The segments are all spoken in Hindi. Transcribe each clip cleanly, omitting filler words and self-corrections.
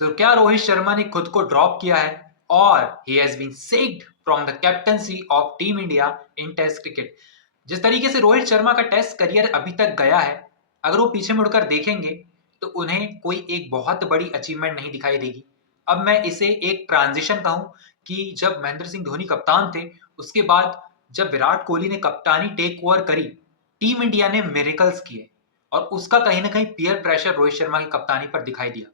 सो क्या रोहित शर्मा ने खुद को ड्रॉप किया है और he has been sacked from the captaincy of team India in test cricket. जिस तरीके से रोहित शर्मा का टेस्ट करियर अभी तक गया है, अगर वो पीछे मुड़कर देखेंगे तो उन्हें कोई एक बहुत बड़ी अचीवमेंट नहीं दिखाई देगी। अब मैं इसे एक ट्रांजिशन कहूं कि जब महेंद्र सिंह धोनी कप्तान थे, उसके बाद जब विराट कोहली ने कप्तानी टेक ओवर करी, टीम इंडिया ने मिरेकल्स किए और उसका कहीं ना कहीं पीयर प्रेशर रोहित शर्मा की कप्तानी पर दिखाई दिया।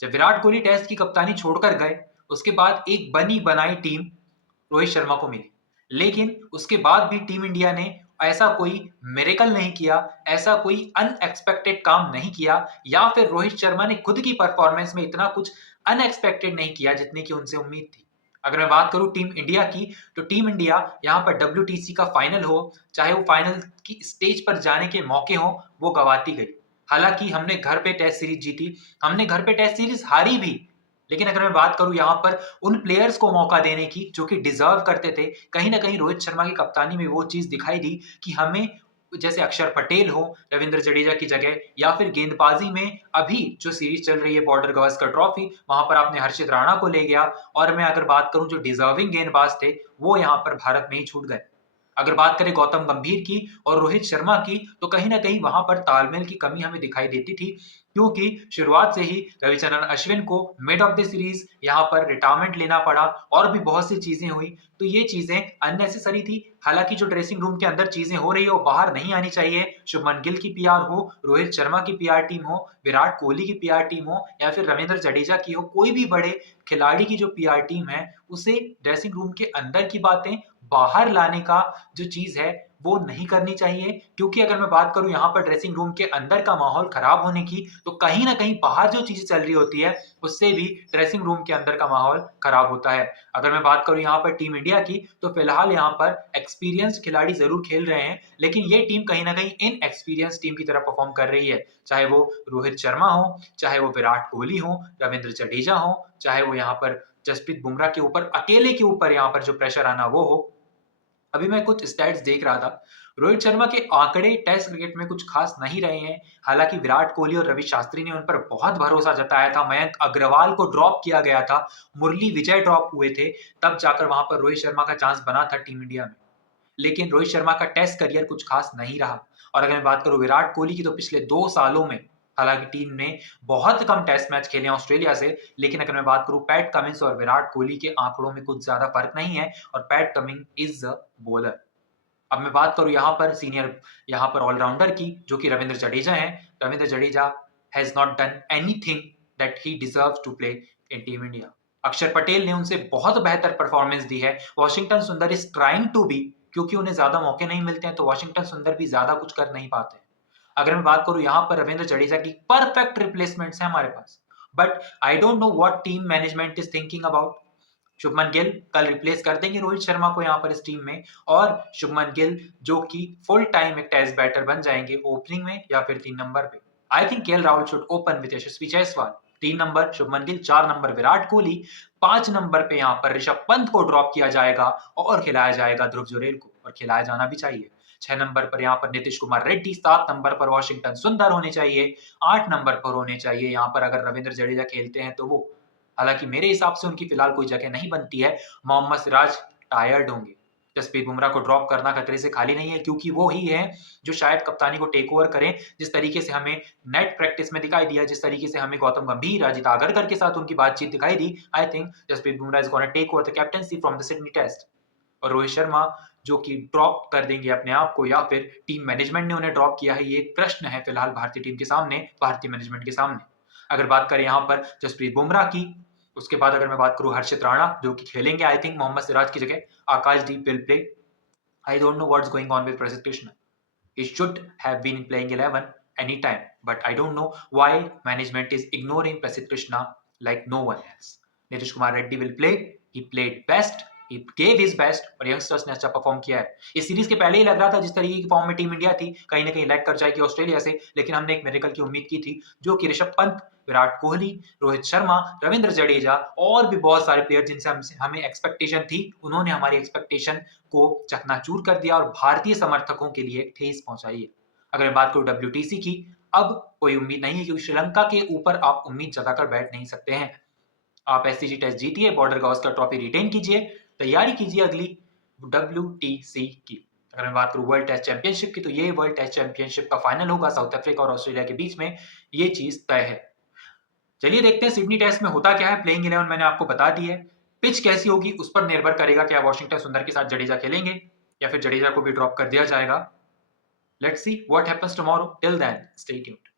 जब विराट कोहली टेस्ट की कप्तानी छोड़कर गए, उसके बाद एक बनी बनाई टीम रोहित शर्मा को मिली, लेकिन उसके बाद भी टीम इंडिया ने ऐसा कोई मिरेकल नहीं किया, ऐसा कोई अनएक्सपेक्टेड काम नहीं किया, या फिर रोहित शर्मा ने खुद की परफॉर्मेंस में इतना कुछ अनएक्सपेक्टेड नहीं किया जितने की उनसे उम्मीद थी। अगर मैं बात करूं टीम इंडिया की, तो टीम इंडिया यहाँ पर WTC का फाइनल हो, चाहे वो फाइनल की स्टेज पर जाने के मौके हो, वो गवाती गई। हालांकि हमने घर पे टेस्ट सीरीज जीती, हमने घर पे टेस्ट सीरीज हारी भी, लेकिन अगर मैं बात करूं यहाँ पर उन प्लेयर्स को मौका देने की जो कि डिजर्व करते थे, कहीं ना कहीं रोहित शर्मा की कप्तानी में वो चीज दिखाई दी कि हमें, जैसे अक्षर पटेल हो रविंद्र जडेजा की जगह, या फिर गेंदबाजी में अभी जो सीरीज चल रही है बॉर्डर गवास्कर ट्रॉफी, वहां पर आपने हर्षित राणा को ले गया। और मैं अगर बात करूं जो डिजर्विंग गेंदबाज थे, वो यहाँ पर भारत में ही छूट गए। अगर बात करें गौतम गंभीर की और रोहित शर्मा की, तो कहीं ना कहीं वहां पर तालमेल की कमी हमें दिखाई देती थी, क्योंकि शुरुआत से ही रविचंद्रन अश्विन को मिड ऑफ द सीरीज यहाँ पर रिटायरमेंट लेना पड़ा और भी बहुत सी चीजें हुई। तो ये चीजें अननेसेसरी थी। हालांकि जो ड्रेसिंग रूम के अंदर चीजें हो रही है वो बाहर नहीं आनी चाहिए। शुभमन गिल की पीआर हो, रोहित शर्मा की पीआर टीम हो, विराट कोहली की पीआर टीम हो, या फिर रविंद्र जडेजा की हो, कोई भी बड़े खिलाड़ी की जो पीआर टीम है, उसे ड्रेसिंग रूम के अंदर की बातें बाहर लाने का जो चीज है वो नहीं करनी चाहिए। क्योंकि अगर मैं बात करूं यहाँ पर ड्रेसिंग रूम के अंदर का माहौल खराब होने की, तो कहीं ना कहीं बाहर जो चीजें चल रही होती है उससे भी ड्रेसिंग रूम के अंदर का माहौल खराब होता है। अगर मैं बात करूं यहाँ पर टीम इंडिया की, तो फिलहाल यहाँ पर एक्सपीरियंस खिलाड़ी जरूर खेल रहे हैं, लेकिन ये टीम कहीं ना कहीं इन एक्सपीरियंस टीम की तरह परफॉर्म कर रही है। चाहे वो रोहित शर्मा हो, चाहे वो विराट कोहली हो, रविंद्र जडेजा हो, चाहे वो यहाँ पर जसप्रीत बुमराह के ऊपर अकेले के ऊपर यहाँ पर जो प्रेशर आना वो हो। अभी मैं कुछ स्टैट्स देख रहा था, रोहित शर्मा के आंकड़े टेस्ट क्रिकेट में कुछ खास नहीं रहे हैं। हालांकि विराट कोहली और रवि शास्त्री ने उन पर बहुत भरोसा जताया था, मयंक अग्रवाल को ड्रॉप किया गया था, मुरली विजय ड्रॉप हुए थे, तब जाकर वहां पर रोहित शर्मा का चांस बना था टीम इंडिया में। लेकिन रोहित शर्मा का टेस्ट करियर कुछ खास नहीं रहा। और अगर मैं बात करूं विराट कोहली की, तो पिछले 2 सालों में हालांकि टीम ने बहुत कम टेस्ट मैच खेले हैं ऑस्ट्रेलिया से, लेकिन अगर मैं बात करूं पैट कमिंस और विराट कोहली के आंकड़ों में कुछ ज्यादा फर्क नहीं है, और PAT Cummins is a bowler. अब मैं बात करूं यहाँ पर सीनियर, यहाँ पर ऑलराउंडर की, जो कि रविंद्र जडेजा हैं। Ravindra Jadeja has not done anything that he deserves to play in team India. Axar Patel ने उनसे बहुत बेहतर परफॉर्मेंस दी है। वॉशिंगटन सुंदर इज ट्राइंग टू बी, क्योंकि उन्हें ज्यादा मौके नहीं मिलते हैं, तो वॉशिंगटन सुंदर भी ज्यादा कुछ कर नहीं पाते। अगर मैं बात करूं यहाँ पर रविंद्र जडेजा की, परफेक्ट रिप्लेसमेंट्स हैं हमारे पास, but I don't know what team management is thinking about. Shubman Gill कल रिप्लेस कर देंगे रोहित शर्मा को यहाँ पर इस टीम में, और शुभमन गिल जो कि फुल टाइम एक टेस्ट बैटर बन जाएंगे ओपनिंग में या फिर 3 नंबर पे। I think KL Rahul should open with Yashasvi Jaiswal. 3 number Shubman Gill, 4 number Virat Kohli, 5 number पे यहाँ पर ऋषभ पंत को ड्रॉप किया जाएगा और खिलाया जाएगा ध्रुव जुरेल को, और खिलाया जाना भी चाहिए। 6 नंबर पर यहाँ पर नीतीश कुमार रेड्डी, 7 नंबर पर वॉशिंगटन सुंदर होने चाहिए, 8 नंबर पर होने चाहिए यहाँ पर अगर रविंद्र जडेजा खेलते हैं तो वो। हालांकि मेरे हिसाब से उनकी फिलहाल कोई जगह नहीं बनती है। मोहम्मद सिराज टायर्ड होंगे। जसप्रीत बुमराह को ड्रॉप करना खतरे से खाली नहीं है, क्योंकि वो ही है जो शायद कप्तानी को टेक ओवर करें। जिस तरीके से हमें नेट प्रैक्टिस में दिखाई दिया, जिस तरीके से हमें गौतम गंभीर, अजित आगरकर के साथ उनकी बातचीत दिखाई दी, I think Jasprit Bumrah is gonna take over the captaincy from the Sydney test. और रोहित शर्मा जो कि ड्रॉप कर देंगे अपने आप को, या फिर टीम मैनेजमेंट ने उन्हें ड्रॉप किया है, ये एक प्रश्न है फिलहाल भारतीय टीम के सामने, भारतीय मैनेजमेंट के सामने। अगर बात करें यहाँ पर जसप्रीत बुमराह की, उसके बाद अगर मैं बात करूं हर्षित राणा जो कि खेलेंगे आई थिंक मोहम्मद सिराज की जगह, Akashdeep will play. I don't know what's going on with Prasidh Krishna. He should have been in playing 11 anytime, but I don't know why management is ignoring Prasidh Krishna like no one else. Nitish Kumar Reddy will play. He played best. He gave his best और यंगस्टर्स ने अच्छा परफॉर्म किया है। इस सीरीज के पहले ही लग रहा था जिस तरीके की फॉर्म में टीम इंडिया थी, कहीं ना कहीं लैग कर जाएगी ऑस्ट्रेलिया से, लेकिन हमने एक मिरेकल की उम्मीद की थी, जो कि ऋषभ पंत, विराट कोहली, रोहित शर्मा, रविंद्र जडेजा और भी बहुत सारे प्लेयर जिनसे हमें एक्सपेक्टेशन थी, उन्होंने हमारी एक्सपेक्टेशन को चकनाचूर कर दिया और भारतीय समर्थकों के लिए ठेस पहुंचाई है। अगर मैं बात करूं WTC की, अब कोई उम्मीद नहीं है क्योंकि श्रीलंका के ऊपर आप उम्मीद जताकर बैठ नहीं सकते हैं। आप एससीजी टेस्ट जीतिए, बॉर्डर गावस्कर ट्रॉफी रिटेन कीजिए, तैयारी कीजिए अगली WTC की। अगर मैं बात करूं वर्ल्ड टेस्ट चैंपियनशिप की, तो ये वर्ल्ड टेस्ट चैंपियनशिप का फाइनल होगा साउथ अफ्रीका और ऑस्ट्रेलिया के बीच में, ये चीज तय है। चलिए देखते हैं सिडनी टेस्ट में होता क्या है। प्लेइंग 11 मैंने आपको बता दी है, पिच कैसी होगी उस पर निर्भर करेगा, क्या वॉशिंगटन सुंदर के साथ जडेजा खेलेंगे या फिर जडेजा को भी ड्रॉप कर दिया जाएगा। Let's see what happens tomorrow, till then stay tuned.